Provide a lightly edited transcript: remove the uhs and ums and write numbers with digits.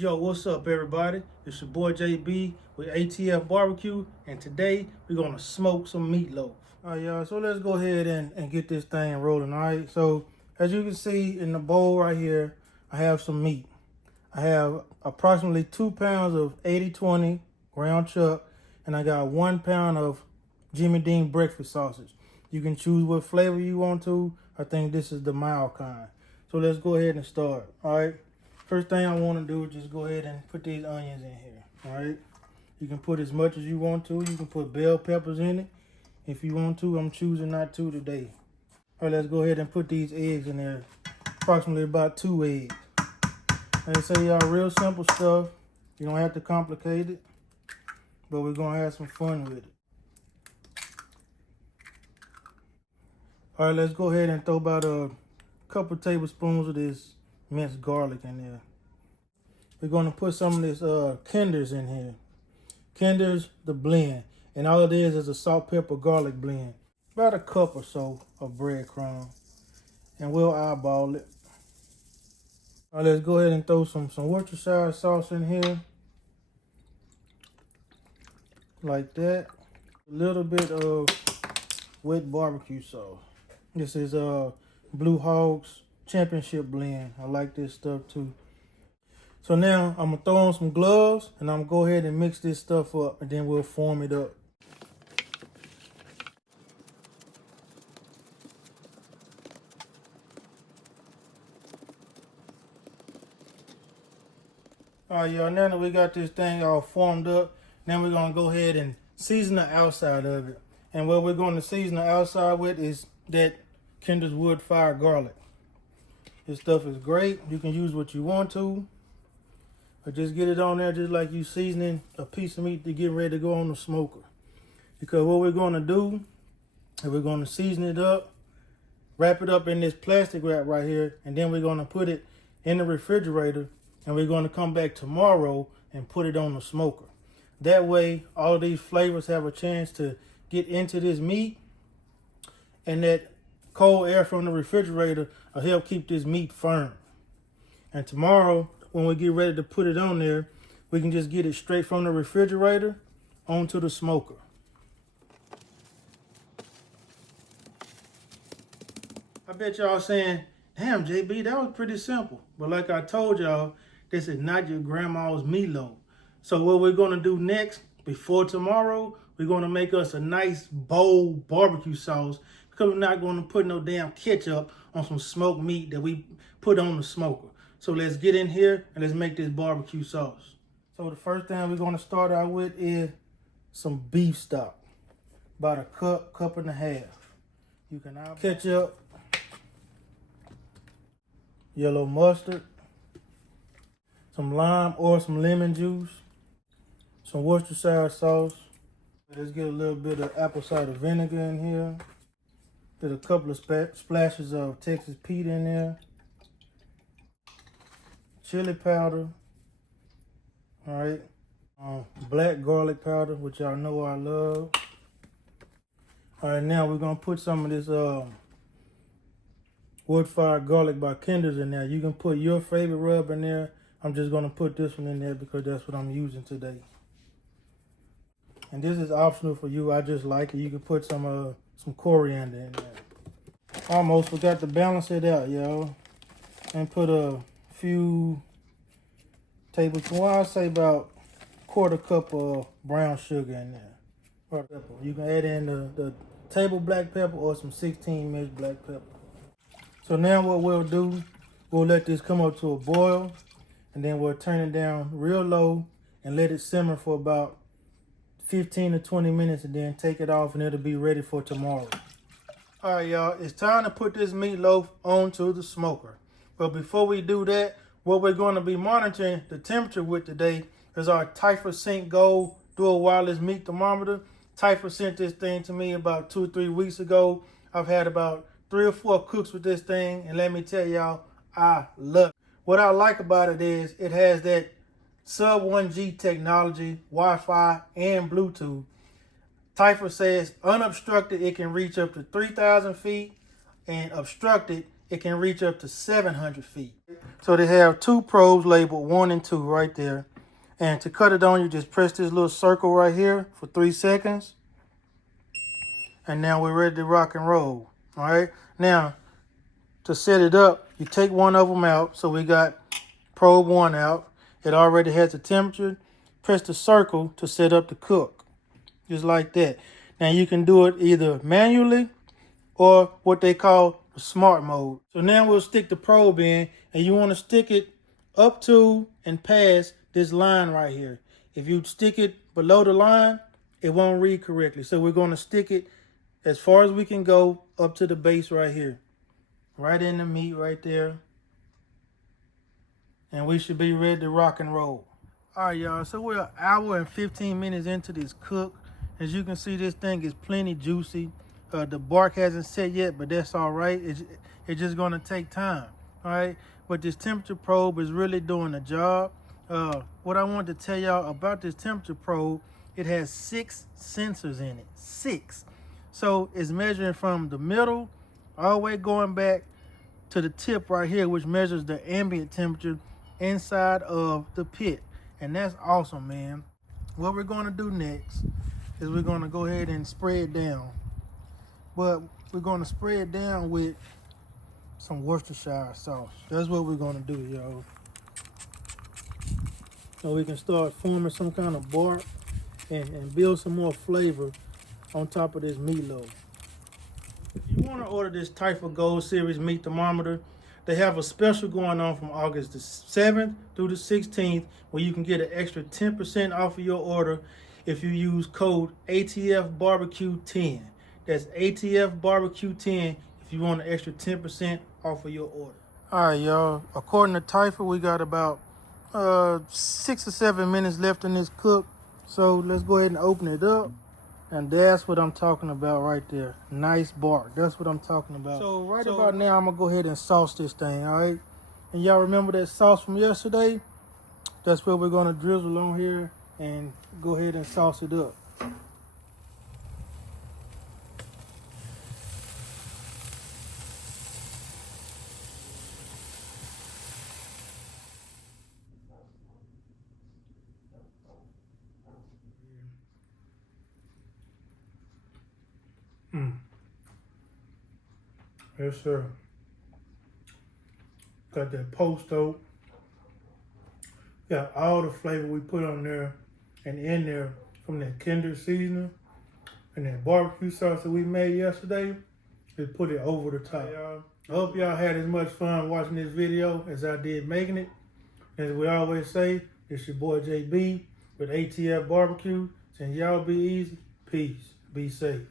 Yo, what's up, everybody? It's your boy JB with ATF BBQ, and today we're gonna smoke some meatloaf. All right, y'all. So let's go ahead and get this thing rolling. All right. So as you can see in the bowl right here, I have some meat. I have approximately 2 pounds of 80/20 ground chuck, and I got 1 pound of Jimmy Dean breakfast sausage. You can choose what flavor you want to. I think this is the mild kind. So let's go ahead and start. All right. First thing I want to do is just go ahead and put these onions in here. All right. You can put as much as you want to. You can put bell peppers in it if you want to. I'm choosing not to today. All right, let's go ahead and put these eggs in there. Approximately about 2 eggs. Like I say, y'all, real simple stuff. You don't have to complicate it, but we're gonna have some fun with it. All right, let's go ahead and throw about a couple tablespoons of this minced garlic in there. We're gonna put some of this Kinder's in here. Kinder's the blend, and all it is a salt, pepper, garlic blend. About a cup or so of breadcrumbs, and we'll eyeball it. All right, let's go ahead and throw some Worcestershire sauce in here, like that. A little bit of wet barbecue sauce. This is Blue Hog's Championship blend. I like this stuff too. So now I'm gonna throw on some gloves and I'm gonna go ahead and mix this stuff up, and then we'll form it up. All right, y'all, now that we got this thing all formed up, now we're gonna go ahead and season the outside of it. And what we're gonna season the outside with is that Kinder's wood fire garlic. This stuff is great. You can use what you want to, or just get it on there just like you seasoning a piece of meat to get ready to go on the smoker. Because what we're gonna do is we're gonna season it up, wrap it up in this plastic wrap right here, and then we're gonna put it in the refrigerator, and we're gonna come back tomorrow and put it on the smoker. That way, all of these flavors have a chance to get into this meat, and that cold air from the refrigerator will help keep this meat firm. And tomorrow, when we get ready to put it on there, we can just get it straight from the refrigerator onto the smoker. I bet y'all saying, damn, JB, that was pretty simple. But like I told y'all, this is not your grandma's meatloaf. So what we're gonna do next, before tomorrow, we're gonna make us a nice bold barbecue sauce, because we're not gonna put no damn ketchup on some smoked meat that we put on the smoker. So let's get in here and let's make this barbecue sauce. So the first thing we're gonna start out with is some beef stock. About a cup and a half. You can add ketchup, yellow mustard, some lime or some lemon juice, some Worcestershire sauce. Let's get a little bit of apple cider vinegar in here. Get a couple of splashes of Texas Pete in there. Chili powder. All right. Black garlic powder, which y'all know I love. All right, now we're gonna put some of this wood fire garlic by Kinder's in there. You can put your favorite rub in there. I'm just gonna put this one in there because that's what I'm using today. And this is optional for you. I just like it. You can put some coriander in there. Almost forgot to balance it out, y'all. And put a few tablespoons, well, I'll say about quarter cup of brown sugar in there. You can add in the table black pepper or some 16 mixed black pepper. So now what we'll do, we'll let this come up to a boil, and then we'll turn it down real low and let it simmer for about 15 to 20 minutes, and then take it off, and it'll be ready for tomorrow. All right, y'all, it's time to put this meatloaf onto the smoker. But before we do that, what we're going to be monitoring the temperature with today is our Typhur Sync Gold dual wireless meat thermometer. Typhur sent this thing to me about 2 or 3 weeks ago. I've had about 3 or 4 cooks with this thing, and let me tell y'all, I love it. What I like about it is it has that sub 1G technology, Wi-Fi, and Bluetooth. Typhur says unobstructed, it can reach up to 3,000 feet, and obstructed, it can reach up to 700 feet. So they have two probes labeled 1 and 2 right there. And to cut it on, you just press this little circle right here for 3 seconds. And now we're ready to rock and roll. All right. Now, to set it up, you take one of them out. So we got probe 1 out. It already has the temperature. Press the circle to set up the cook. Just like that. Now you can do it either manually or what they call the smart mode. So now we'll stick the probe in, and you want to stick it up to and past this line right here. If you stick it below the line, it won't read correctly. So we're going to stick it as far as we can go up to the base right here. Right in the meat right there. And we should be ready to rock and roll. All right, y'all. So we're an hour and 15 minutes into this cook. As you can see, this thing is plenty juicy. The bark hasn't set yet, but that's all right. It's just going to take time. All right. But this temperature probe is really doing the job. What I wanted to tell y'all about this temperature probe, it has 6 sensors in it. 6. So it's measuring from the middle all the way going back to the tip right here, which measures the ambient temperature inside of the pit. And that's awesome, man. What we're going to do next is we're going to go ahead and spray it down. But we're going to spray it down with some Worcestershire sauce. That's what we're going to do, y'all. So we can start forming some kind of bark and build some more flavor on top of this meatloaf. If you want to order this Typhur Gold Series meat thermometer, they have a special going on from August the 7th through the 16th where you can get an extra 10% off of your order if you use code ATF BBQ 10. That's ATF BBQ 10 if you want an extra 10% off of your order. All right, y'all. According to Typhur, we got about 6 or 7 minutes left in this cook. So let's go ahead and open it up. And that's what I'm talking about right there. Nice bark. That's what I'm talking about. So about now, I'm going to go ahead and sauce this thing, all right? And y'all remember that sauce from yesterday? That's what we're going to drizzle on here and go ahead and sauce it up. Yes, sir. Got that post oak. Got all the flavor we put on there and in there from that Kinder seasoning and that barbecue sauce that we made yesterday. Just put it over the top. I hope y'all had as much fun watching this video as I did making it. As we always say, it's your boy JB with ATF BBQ. Saying y'all be easy, peace, be safe.